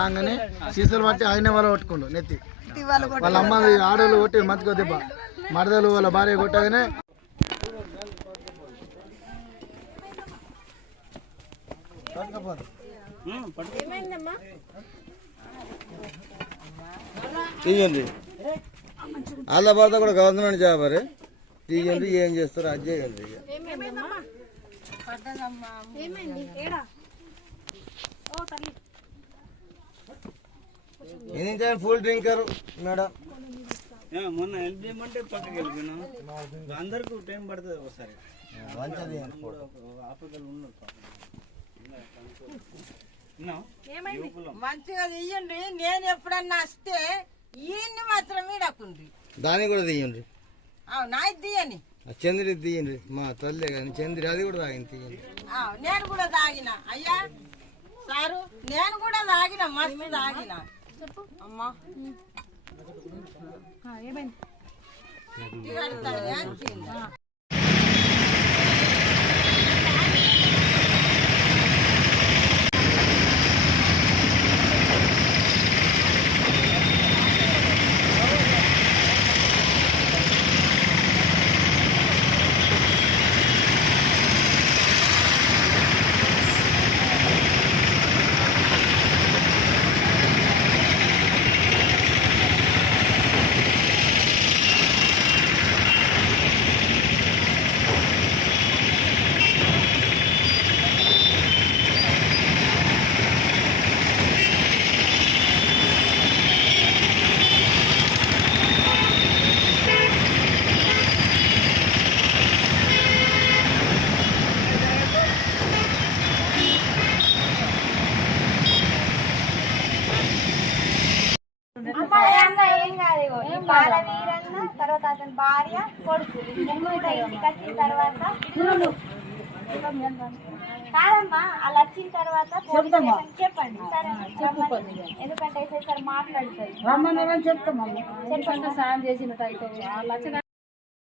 రాగానే సీసాలు పట్టి ఆయన వాళ్ళ కొట్టుకుండు నెత్తి వాళ్ళ అమ్మ ఆడోళ్ళు కొట్టి మతికో దెబ్బ మరదలు వాళ్ళ భార్య కొట్టగానే తీయండి వాళ్ళ భర్త కూడా గవర్నమెంట్ జాబ్ అరే తీయండి ఏం చేస్తారు అది చేయండి ఏం ఫుల్ డ్రింకర్ మేడం మొన్న హెల్ప్ చేయమంటే పక్కకి వెళ్ళిపోయినా అందరికి టైం పడుతుంది ఒకసారి మంచిగా తీయండి. నేను ఎప్పుడన్నా వస్తే ఈయన్ని మాత్రం ఈడకుండ్రి దాన్ని కూడా తీయండి నాది తీయని చంద్రి తీయండి మా తల్లి కానీ చంద్రి అది కూడా తాగింది తీయండి నేను కూడా తాగిన అయ్యా సారు నేను కూడా తాగిన మస్తు తాగిన అమ్మా ఏమైంది తర్వాత అతని భార్య కొడుకు ఇంటికి వచ్చిన తర్వాత కాదమ్మా వాళ్ళు వచ్చిన తర్వాత చెప్పండి సరే ఎందుకంటే సార్ మాట్లాడుతారు రమ్మని చెప్తామమ్మా చెప్పండి సాయం చేసినట్టు అయితే వాళ్ళు వచ్చిన